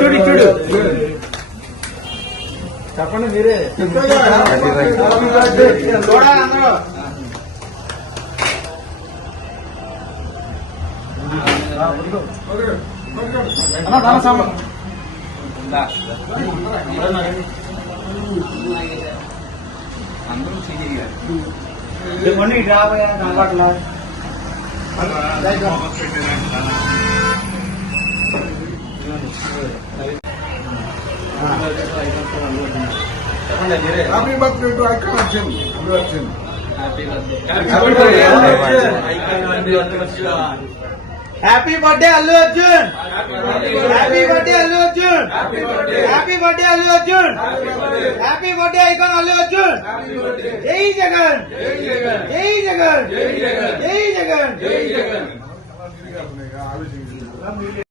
చూడు చూడు చెప్పండి మీరే అందరూ కనపట్లా happy birthday to icon Arjun Allu Arjun. Happy birthday Allu Arjun. Happy birthday Allu Arjun. Happy birthday Allu Arjun. Happy birthday icon Allu Arjun. జై జగన్ జై జగన్ జై జగన్ జై జగన్.